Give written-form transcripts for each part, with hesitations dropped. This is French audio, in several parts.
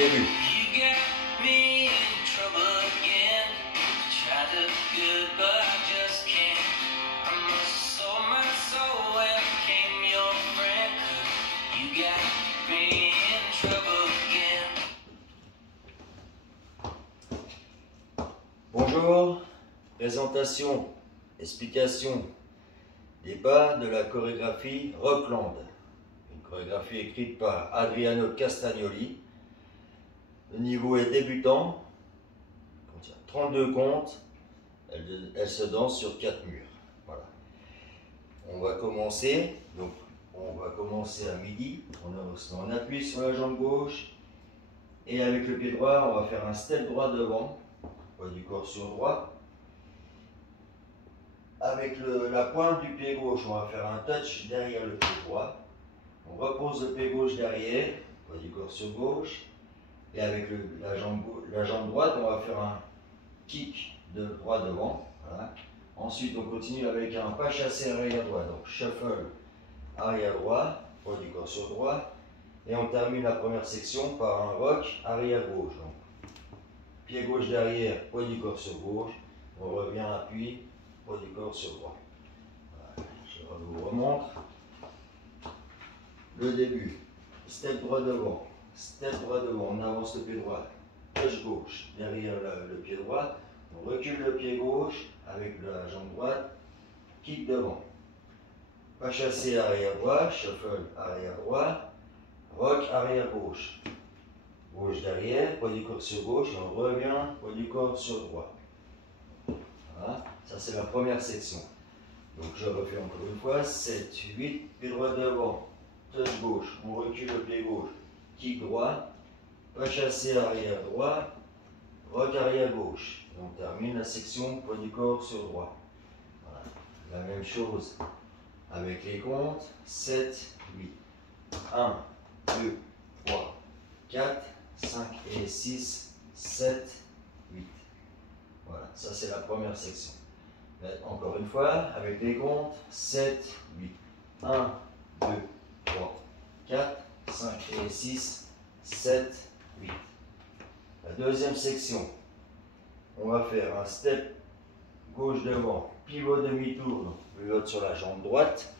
début. Bonjour, présentation, explication des pas de la chorégraphie Rockland. Une chorégraphie écrite par Adriano Castagnoli. Le niveau est débutant, il contient 32 comptes, elle se danse sur 4 murs. Voilà. On va commencer, donc on va commencer à midi, on appuie sur la jambe gauche et avec le pied droit on va faire un step droit devant, poids du corps sur droit. Avec la pointe du pied gauche, on va faire un touch derrière le pied droit. On repose le pied gauche derrière, poids du corps sur gauche. Et avec la jambe droite, on va faire un kick de droit devant. Voilà. Ensuite, on continue avec un pas chassé arrière droit. Donc, shuffle arrière droit, poids du corps sur droit. Et on termine la première section par un rock arrière gauche. Donc, pied gauche derrière, poids du corps sur gauche. On revient appui, poids du corps sur droit. Voilà. Je vous remontre. Le début. Step droit devant. Step droit devant. On avance le pied droit. Touch gauche. Derrière le pied droit. On recule le pied gauche avec la jambe droite. Kick devant. Pas chassé arrière droit. Shuffle arrière droit. Rock arrière gauche. Gauche derrière. Poids du corps sur gauche. On revient. Poids du corps sur droit. Voilà. Ça, c'est la première section. Donc, je refais encore une fois. 7, 8. Pied droit devant. Touch gauche. On recule le pied gauche. Kick droit. Pas chassé arrière droit. Rock arrière gauche. Et on termine la section poids du corps sur droit. Voilà. La même chose avec les comptes. 7, 8. 1, 2, 3, 4, 5 et 6, 7, 8. Voilà, ça c'est la première section. Encore une fois, avec les comptes. 7, 8. 1, 2, 3, 4, 5 et 6, 7, 8. La deuxième section, on va faire un step gauche devant, pivot demi-tour, donc pivote sur la jambe droite.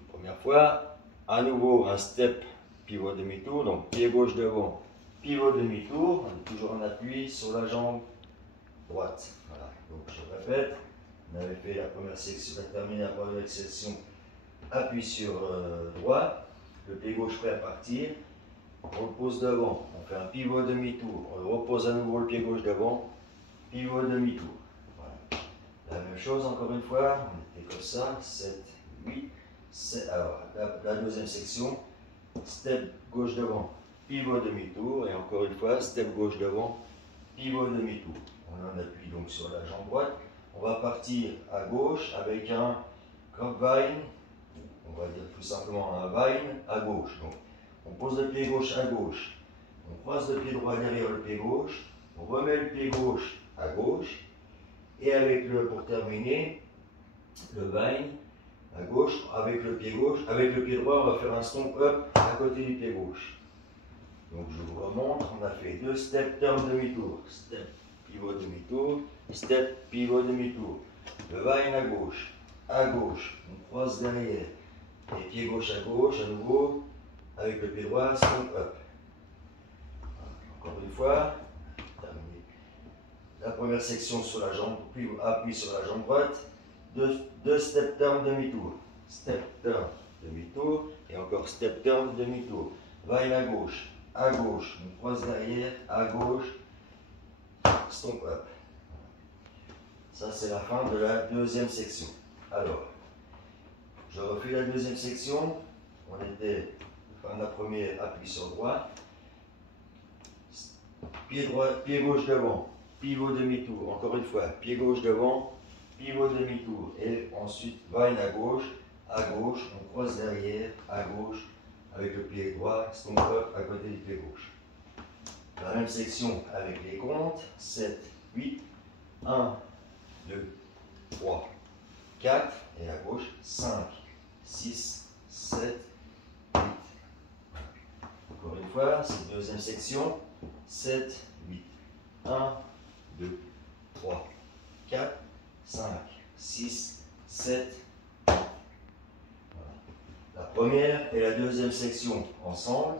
Une première fois, à nouveau un step pivot demi-tour, donc pied gauche devant, pivot demi-tour, on est toujours en appui sur la jambe droite. Voilà, donc je répète, on avait fait la première section, on a terminé la première section, appui sur droit, le pied gauche prêt à partir. On repose devant, on fait un pivot demi-tour, on repose à nouveau le pied gauche devant, pivot demi-tour. Voilà. La même chose encore une fois, on était comme ça, 7, 8, 7. Alors la deuxième section, step gauche devant, pivot demi-tour, et encore une fois, step gauche devant, pivot demi-tour. On en appuie donc sur la jambe droite. On va partir à gauche avec un grapevine, on va dire tout simplement un vine à gauche. Donc, on pose le pied gauche à gauche, on croise le pied droit derrière le pied gauche, on remet le pied gauche à gauche, et avec pour terminer, le vine à gauche, avec le pied gauche, avec le pied droit, on va faire un stomp up à côté du pied gauche. Donc je vous remontre, on a fait 2 step turn demi-tour, step pivot demi-tour, step pivot demi-tour. Le vine à gauche, on croise derrière, et pied gauche à nouveau, avec le pied droit, stomp up. Encore une fois, terminé. La première section sur la jambe, puis appui sur la jambe droite, 2 step turn demi-tour, step turn demi-tour, et encore step turn demi-tour. Vine à gauche, on croise derrière, à gauche, stomp up. Ça c'est la fin de la deuxième section. Alors, je refais la deuxième section, on était fin de la première, appui sur droit, pied gauche devant, pivot demi-tour, encore une fois, pied gauche devant, pivot demi-tour, et ensuite vine à gauche, on croise derrière, à gauche, avec le pied droit, stomp up à côté du pied gauche. La même section avec les comptes, 7, 8, 1, 2, 3, 4, et à gauche, 5, 6, 7, 8. Encore une fois, c'est deuxième section. 7, 8. 1, 2, 3, 4, 5, 6, 7. Voilà. La première et la deuxième section ensemble.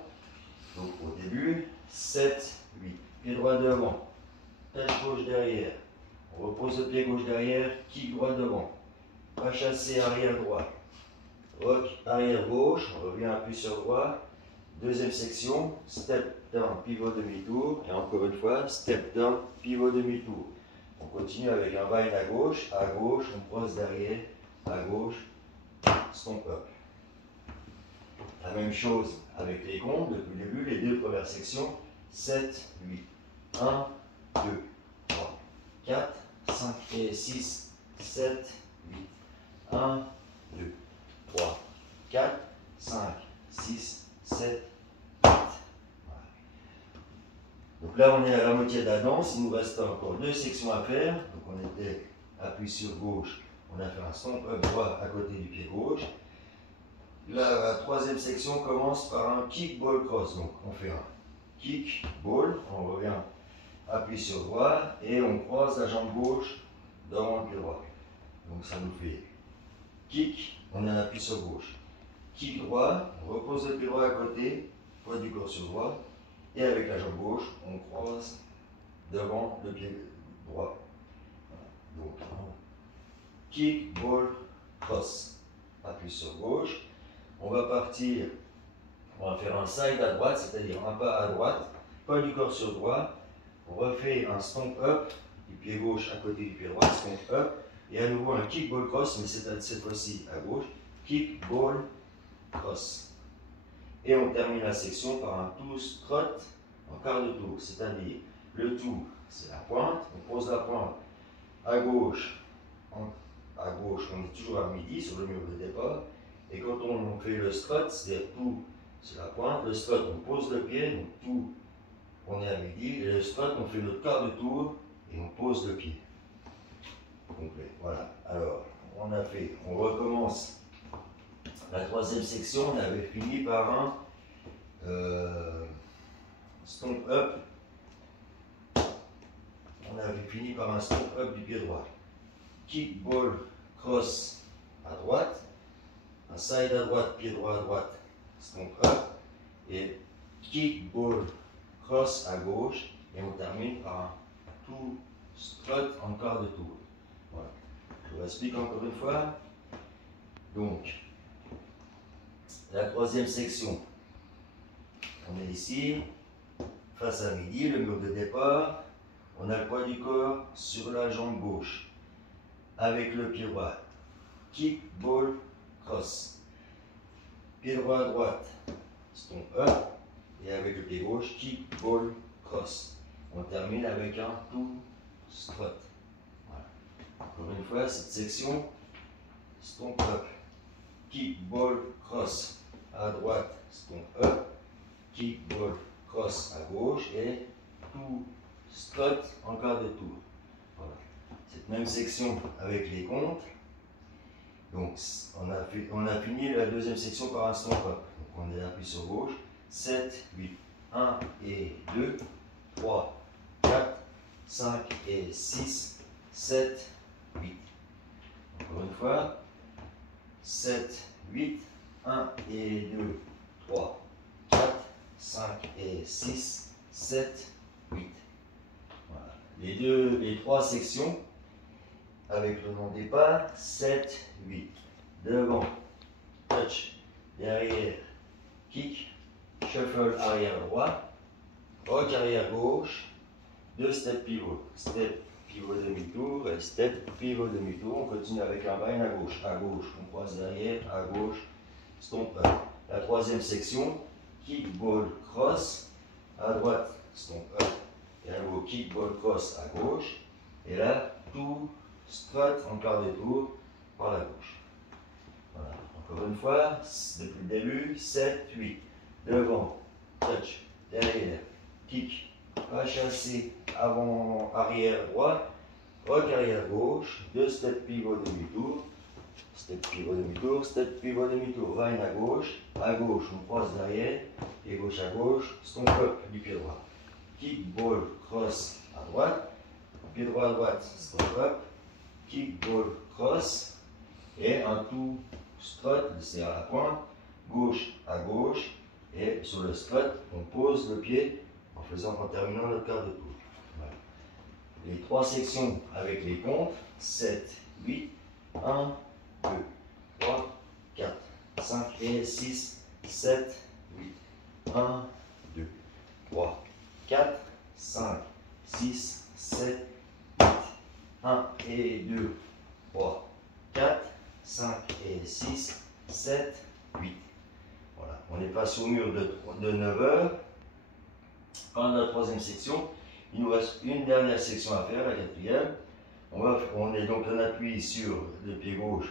Donc au début, 7, 8. Pied droit devant. Tête gauche derrière. On repose le pied gauche derrière, kick droit devant. Pas chassé arrière droit. Rock arrière gauche, on revient appui sur droit. Deuxième section, step down, pivot demi-tour. Et encore une fois, step down, pivot demi-tour. On continue avec un bind à gauche, on croise derrière, à gauche, stomp up. La même chose avec les comptes depuis le début, les deux premières sections, 7, 8. 1, 2, 3, 4, 5 et 6, 7, 8. 1, 2, 3, 4, 5, 6, 7, 8. Voilà. Donc là, on est à la moitié de la danse. Il nous reste encore deux sections à faire. Donc on était appuyé sur gauche. On a fait un stomp up droit à côté du pied gauche. La troisième section commence par un kick ball cross. Donc on fait un kick ball. On revient appui sur droit et on croise la jambe gauche devant le pied droit. Donc ça nous fait kick, on a un appui sur gauche. Kick droit, on repose le pied droit à côté, poids du corps sur droit, et avec la jambe gauche, on croise devant le pied droit. Voilà. Donc, kick, ball, cross. Appui sur gauche. On va partir, on va faire un side à droite, c'est-à-dire un pas à droite, poids du corps sur droit. On refait un stomp up, du pied gauche à côté du pied droit, stomp up. Et à nouveau un kick ball cross, mais cette fois-ci à gauche. Kick ball cross. Et on termine la section par un two strut en quart de tour, c'est-à-dire le tour, c'est la pointe, on pose la pointe à gauche, on est toujours à midi sur le mur de départ, et quand on fait le strut, c'est-à-dire tout, c'est la pointe, le strut, on pose le pied, donc tout, on est à midi, et le strut, on fait notre quart de tour, et on pose le pied. Complet, voilà. Alors, on recommence la troisième section, on avait fini par un stomp up. On avait fini par un stomp up du pied droit. Kick ball cross à droite, un side à droite, pied droit à droite, stomp up, et kick ball cross à gauche, et on termine par un two strut en quart de tour. Voilà. Je vous explique encore une fois. Donc, la troisième section, on est ici, face à midi, le mur de départ, on a le poids du corps sur la jambe gauche, avec le pied droit, kick, ball, cross, pied droit à droite, stomp up, et avec le pied gauche, kick, ball, cross. On termine avec un two strut. Voilà. Encore une fois, cette section, stomp up, kick, ball, cross, à droite, stomp up, kick, ball, cross à gauche et tout strut en quart de tour. Voilà. Cette même section avec les comptes. Donc on a fini la deuxième section par un stomp up. Donc on est appuyé sur gauche. 7, 8, 1 et 2, 3, 4, 5 et 6, 7, 8. Encore une fois. 7, 8, 1 et 2, 3, 4, 5 et 6, 7, 8. Voilà. Les trois sections avec le nom départ, 7, 8. Devant, touch, derrière, kick, shuffle arrière droit, rock arrière gauche, 2 step pivot. Step pivot demi-tour et step pivot demi-tour. On continue avec un bind à gauche, on croise derrière, à gauche, stomp up. La troisième section, kick, ball, cross, à droite, stomp up, et à nouveau kick, ball, cross à gauche, et là, tout strut en quart de tour par la gauche. Voilà. Encore une fois, depuis le début, 7, 8, devant, touch, derrière, kick, pas chassé, avant, arrière, droite, rock arrière gauche, 2 step pivot demi-tour, step pivot demi-tour, va à gauche, on croise derrière, pied gauche à gauche, stomp up du pied droit. Kick, ball, cross à droite, pied droit à droite, stomp up, kick, ball, cross, et un tout strut, c'est à la pointe, gauche à gauche, et sur le strut, on pose le pied en terminant notre quart de tour. Voilà. Les trois sections avec les comptes, 7, 8, 1, 2, 3, 4, 5 et 6, 7, 8, 1, 2, 3, 4, 5, 6, 7, 8, 1 et 2, 3, 4, 5 et 6, 7, 8. Voilà, on est passé au mur de 9 heures. Pendant la troisième section, il nous reste une dernière section à faire, la quatrième. On est donc en appui sur le pied gauche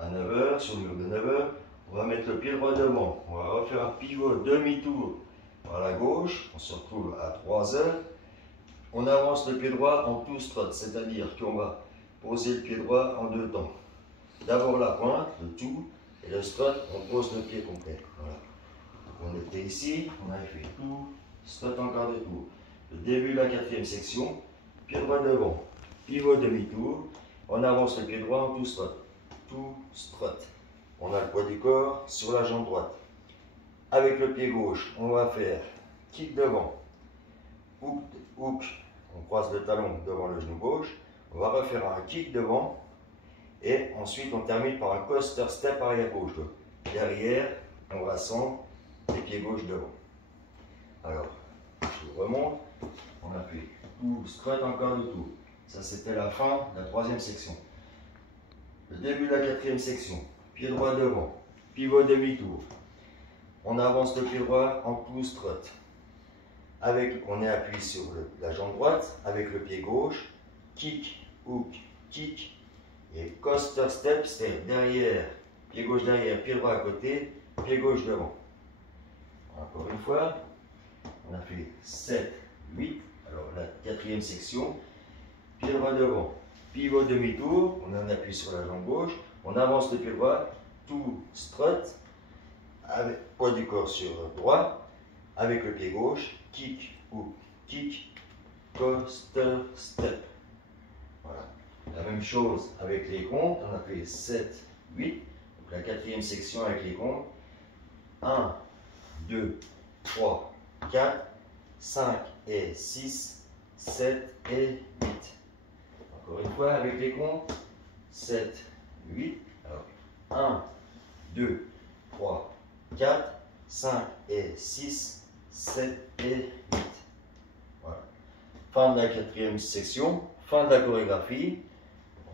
à 9 heures, sur le mur de 9 heures. On va mettre le pied droit devant. On va refaire un pivot demi-tour par la gauche. On se retrouve à 3 heures. On avance le pied droit en tout strut, c'est-à-dire qu'on va poser le pied droit en deux temps. D'abord la pointe, le tout, et le strut, on pose le pied complet. Voilà. On était ici, on a fait tout, strut en quart de tour. Le début de la quatrième section, pied droit devant, pivot demi-tour, on avance le pied droit en tout strut. On a le poids du corps sur la jambe droite. Avec le pied gauche, on va faire kick devant, hook, on croise le talon devant le genou gauche, on va refaire un kick devant, et ensuite on termine par un coaster step arrière gauche. Derrière, on rassemble les pieds gauche devant. Alors, je remonte, on a fait tout strut en quart de tour. Ça c'était la fin de la troisième section. Le début de la quatrième section, pied droit devant, pivot demi-tour. On avance le pied droit en tout strut. On est appuyé sur la jambe droite avec le pied gauche, kick, hook, kick, et coaster step, c'est derrière, pied gauche derrière, pied droit à côté, pied gauche devant. Encore une fois, on a fait 7, 8, alors la quatrième section, pied droit devant, pivot demi-tour, on en appuie sur la jambe gauche, on avance le pied droit, tout strut, avec poids du corps sur droit, avec le pied gauche, kick, hook, kick, coaster step. Voilà. La même chose avec les comptes, on a fait 7, 8, donc la quatrième section avec les comptes, 1, 2, 3, 4, 5 et 6, 7 et 8. Encore une fois avec les comptes, 7, 8, alors 1, 2, 3, 4, 5 et 6, 7 et 8. Voilà. Fin de la quatrième section, fin de la chorégraphie.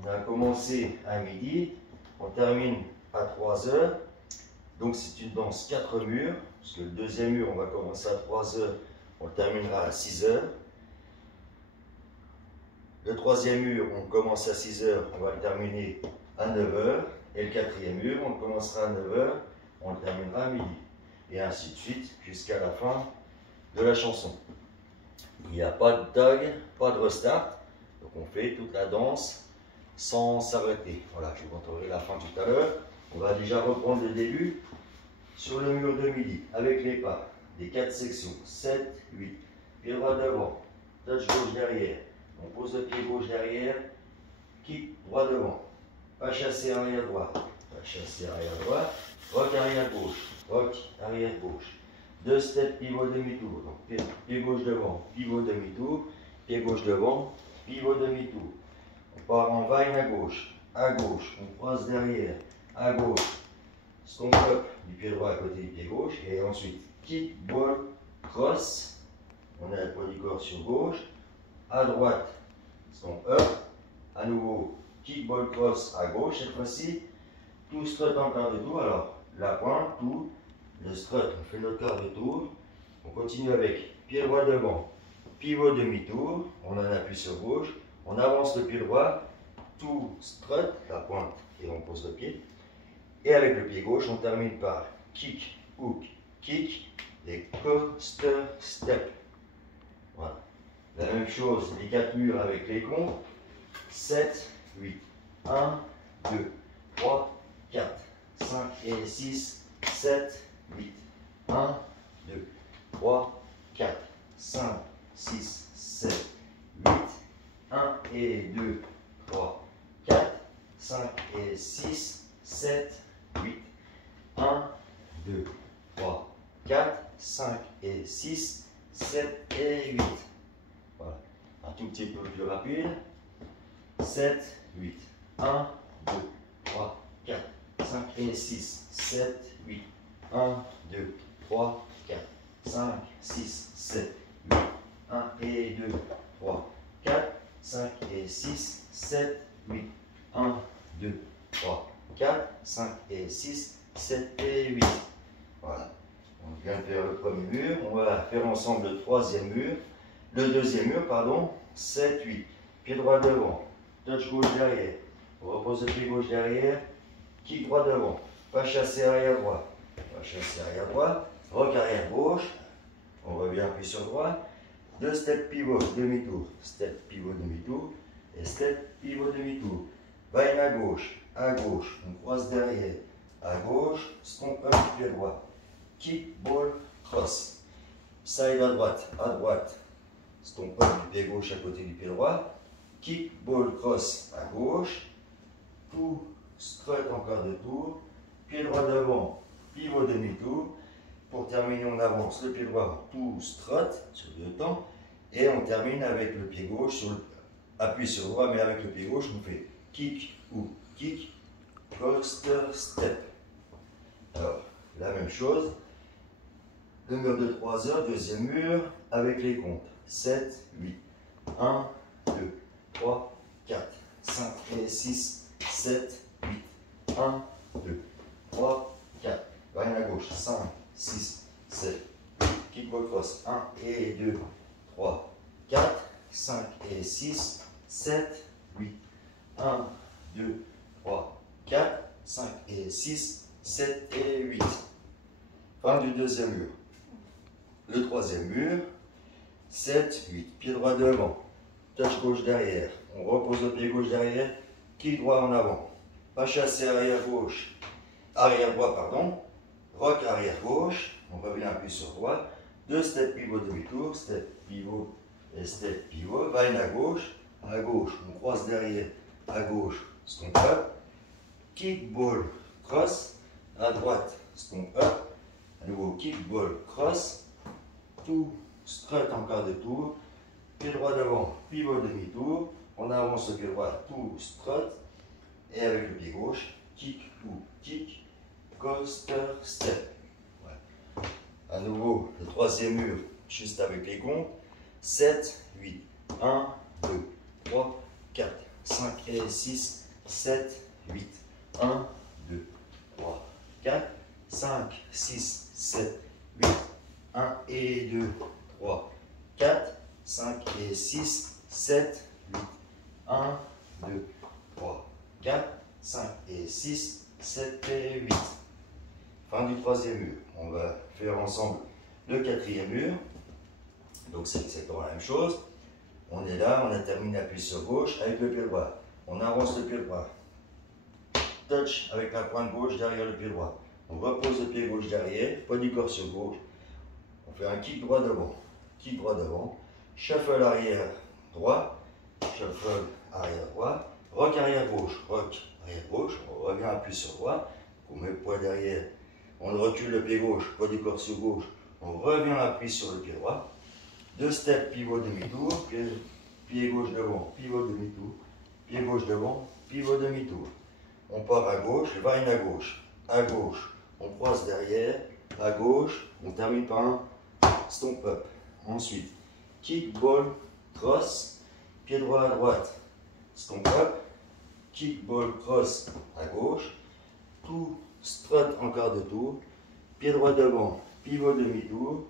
On a commencé à midi, on termine à 3 heures. Donc c'est une danse 4 murs, parce que le deuxième mur, on va commencer à 3 heures, on terminera à 6 heures. Le troisième mur, on commence à 6 heures, on va le terminer à 9 heures. Et le quatrième mur, on commencera à 9 heures, on le terminera à midi. Et ainsi de suite, jusqu'à la fin de la chanson. Il n'y a pas de tag, pas de restart. Donc on fait toute la danse sans s'arrêter. Voilà, je vous montrerai la fin tout à l'heure. On va déjà reprendre le début sur le mur de midi avec les pas des 4 sections, 7, 8, pied droit devant, touch gauche derrière, on pose le pied gauche derrière, kick droit devant, pas chassé arrière droit, pas chassé arrière droit, rock arrière gauche, rock arrière gauche, 2 steps pivot demi-tour, donc pied gauche devant, pivot demi-tour, pied gauche devant, pivot demi-tour. On part en vine à gauche, on croise derrière, à gauche, stomp up du pied droit à côté du pied gauche, et ensuite kick, ball, cross, on a le poids du corps sur gauche, à droite, stomp up, à nouveau kick, ball, cross à gauche cette fois-ci, tout strut en quart de tour, alors la pointe, tout, le strut, on fait notre quart de tour, on continue avec pied droit devant, pivot demi-tour, on en appuie sur gauche, on avance le pied droit, tout strut, la pointe, et on pose le pied. Et avec le pied gauche, on termine par kick, hook, kick et coaster step. Voilà. La même chose, les 4 murs avec les comptes. 7, 8, 1, 2, 3, 4, 5 et 6, 7, 8. 1, 2, 3, 4, 5, 6, 7, 8. 1 et 2, 3, 4, 5 et 6, 7, 8. 1, 2, 3, 4, 5 et 6, 7 et 8. Voilà. Un tout petit peu plus rapide. 7, 8. 1, 2, 3, 4, 5 et 6, 7, 8. 1, 2, 3, 4, 5, 6, 7, 8. 1 et 2, 3, 4, 5 et 6, 7, 8. 1, 2, 3, 4, 5 et 6, 7 et 8. Voilà. On vient de faire le premier mur. On va faire ensemble le troisième mur. Le deuxième mur, pardon. 7, 8. Pied droit devant. Touch gauche derrière. On repose le pied gauche derrière. Kick droit devant. Pas chasser arrière droit. Pas chasser arrière droit. Rock arrière gauche. On revient appuyer sur droit. 2 step pivot, demi-tour. Step pivot, demi-tour. Et step pivot, demi-tour. Vaine à gauche. On croise derrière. À gauche. Stomp up, pied droit. Kick, ball, cross. Side à droite. Stomp up du pied gauche à côté du pied droit. Kick, ball, cross à gauche. Tout strut en quart de tour. Pied droit devant, pivot demi-tour. Pour terminer, on avance le pied droit, tout strut sur 2 temps. Et on termine avec le pied gauche, appui sur droit, mais avec le pied gauche, on fait kick ou kick, coaster, step. Alors, la même chose. Le mur de 3 heures, deuxième mur, avec les comptes. 7, 8. 1, 2, 3, 4, 5 et 6, 7, 8. 1, 2, 3, 4. Vaine à gauche. 5, 6, 7, 8. Kick ball cross. 1 et 2, 3, 4, 5 et 6, 7, 8. 1, 2, 3, 4, 5 et 6, 7 et 8. Fin du deuxième mur. Le troisième mur, 7, 8. Pied droit devant. Touch gauche derrière. On repose le pied gauche derrière. Kick droit en avant. Pas chasser arrière gauche. Arrière droit, pardon. Rock arrière gauche. On revient appuyer sur droit. 2 step pivot demi-tour. Step pivot et step pivot. Vaine à gauche. On croise derrière. À gauche, stomp up. Kick ball cross. À droite, stomp up. À nouveau kick ball cross. Tout strut en quart de tour. Pied droit devant, pivot demi-tour. On avance le pied droit, tout strut. Et avec le pied gauche, kick ou kick, coaster, step. Ouais. À nouveau, le troisième mur, juste avec les comptes. 7, 8. 1, 2, 3, 4, 5 et 6, 7, 8. 1, 2, 3, 4, 5, 6, 7, 8. 1 et 2, 3, 4, 5 et 6, 7, 8. 1, 2, 3, 4, 5 et 6, 7 et 8. Fin du troisième mur. On va faire ensemble le quatrième mur. Donc c'est exactement la même chose. On est là, on a terminé appui sur gauche avec le pied droit. On avance le pied droit. Touch avec la pointe gauche derrière le pied droit. On repose le pied gauche derrière, poids du corps sur gauche. On fait un kick droit devant, shuffle arrière droit, shuffle arrière droit, rock arrière gauche, on revient appui sur droit, on met le poids derrière, on recule le pied gauche, poids du corps sur gauche, on revient appui sur le pied droit, 2 steps pivot demi-tour, pied gauche devant, pivot demi-tour, pied gauche devant, pivot demi-tour. On part à gauche, vaine à gauche, on croise derrière, à gauche, on termine par un stomp up. Ensuite, kick, ball, cross, pied droit à droite, stomp up, kick, ball, cross à gauche, tout strut en quart de tour, pied droit devant, pivot demi-tour,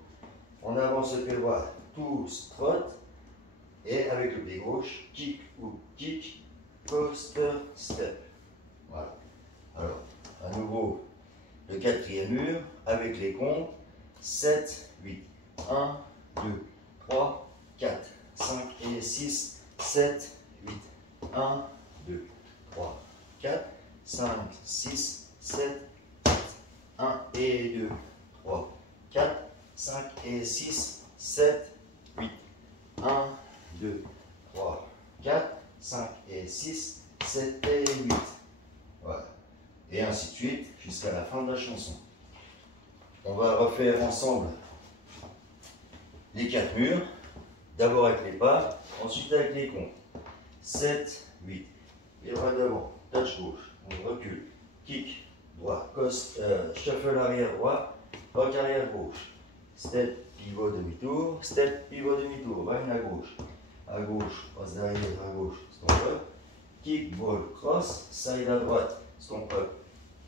on avance le pied droit, tout strut, et avec le pied gauche, kick ou kick, coaster, step. Voilà. Alors, à nouveau, le quatrième mur, avec les comptes, 7, 8. 1, 2, 3, 4, 5 et 6, 7, 8. 1, 2, 3, 4, 5, 6, 1, 2, 3, 4, 5 et 6, 7 et 8. Voilà. Et ainsi de suite jusqu'à la fin de la chanson. On va refaire ensemble les 4 murs. D'abord avec les pas, ensuite avec les comptes. 7, 8. Les bras devant, touch gauche, on recule, kick, droit, shuffle arrière droit, rock arrière gauche. Step, pivot, demi-tour, step, pivot, demi-tour, vagne à gauche, passe derrière, à gauche, stomp up, kick, ball, cross, side à droite, stomp up,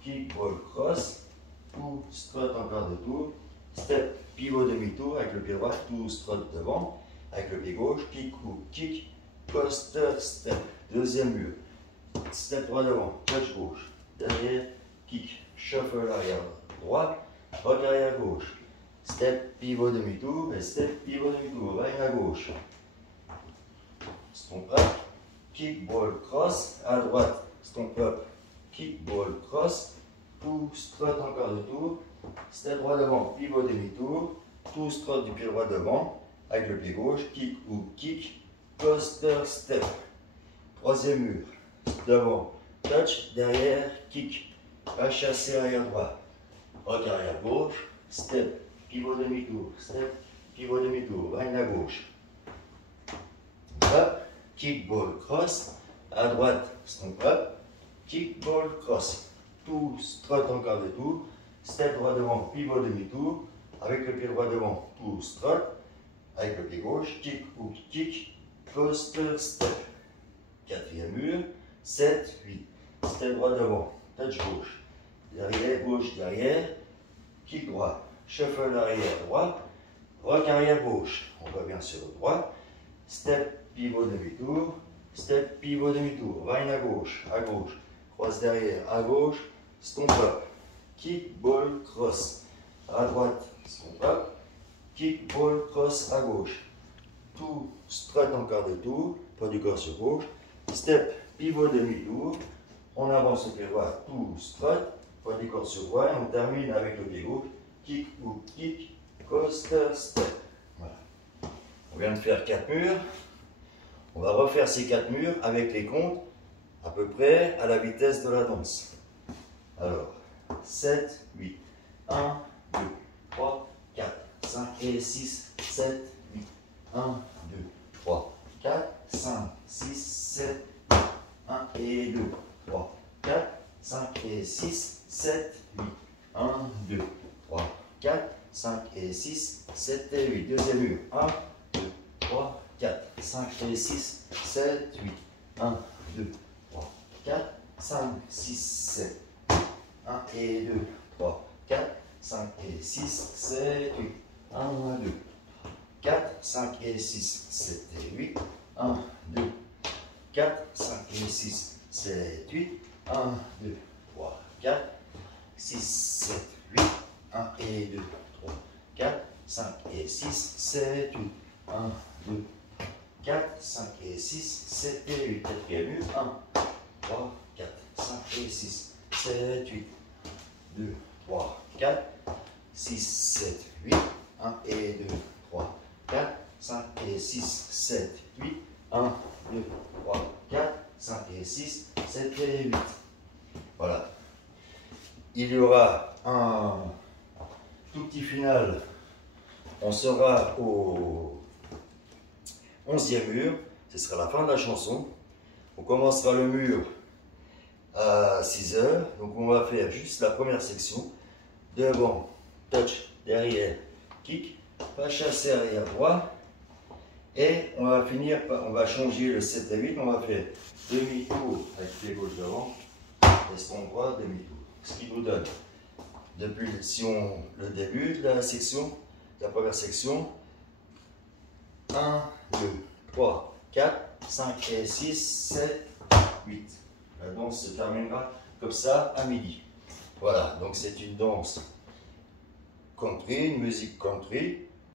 kick, ball, cross, tout strut encore de tour, step, pivot, demi-tour avec le pied droit, tout strut devant, avec le pied gauche, kick, hook, kick, coaster, step, deuxième mur, step droit devant, touch gauche, derrière, kick, shuffle arrière droit, rock arrière gauche, step, pivot, demi-tour, et step, pivot, demi-tour, vague à gauche. Stomp up, kick, ball, cross, à droite, stomp up, kick, ball, cross, tout strut encore de tour, step droit devant, pivot, demi-tour, tout strut du pied droit devant, avec le pied gauche, kick ou kick, coaster, step. Troisième mur, devant, touch, derrière, kick, pas chassé arrière droit, rock arrière gauche, step, pivot demi-tour, step, pivot demi-tour, vagne à gauche. Up, kick, ball, cross, à droite, stomp up, kick, ball, cross. Tout strut encore de tour, step droit devant, pivot demi-tour, avec le pied droit devant, tout strut, avec le pied gauche, kick, hook, kick, coaster, step. Quatrième mur, 7, 8. Step droit devant, touch gauche, derrière, kick droit, shuffle arrière droit, rock arrière gauche. On va bien sur le droit, step, pivot demi-tour, step, pivot demi-tour, vagne à gauche, cross derrière, à gauche, stomp up, kick, ball, cross, à droite, stomp up, kick, ball, cross, à gauche. Tout strut encore de tour, pas du corps sur gauche, step, pivot demi-tour, on avance le pied droit, tout strut, pas du corps sur droit, et on termine avec le pied gauche, kick ou kick, coaster, step. Voilà. On vient de faire 4 murs, on va refaire ces 4 murs avec les comptes à peu près à la vitesse de la danse. Alors, 7, 8, 1, 2, 3, 4, 5 et 6, 7, 8, 1, 2, 3, 4, 5, 6, 7, 8, 1 et 2, 3, 4, 5 et 6, 7, 8, 1, 2, 3, 4, 5 et 6, 7 et 8. Deuxième mur, 1, 2, 3, 4, 5 et 6, 7, 8, 1, 2, 3, 4, 5, 6, 7, 1 et 2, 3, 4, 5 et 6, 7, 8, 1, 2, 4, 5 et 6, 7 et 8, 1, 2, 4, 5 et 6, 7, 8, 1, 2, 3, 4, 6, 7, 8, 1 et 2, 3, 4, 5 et 6, 7, 8, 1, 2, 4, 5 et 6, 7 et 8, quatrième mur, 1, 3, 4, 5 et 6, 7, 8, 2, 3, 4, 6, 7, 8, 1 et 2, 3, 4, 5 et 6, 7, 8, 1, 2, 3, 4, 5 et 6, 7 et 8. Voilà. Il y aura un tout petit final. On sera au 11e mur. Ce sera la fin de la chanson. On commencera le mur à 6 heures. Donc on va faire juste la première section. Devant, touch, derrière, kick, pas chassé arrière droit. Et on va finir par, on va changer le 7 à 8. On va faire demi-tour avec pied gauche devant. Estompe droit, demi-tour. Ce qui nous donne, depuis le début de la section, la première section, 1, 2, 3, 4, 5 et 6, 7, 8. La danse se terminera comme ça à midi. Voilà, donc c'est une danse country, une musique country.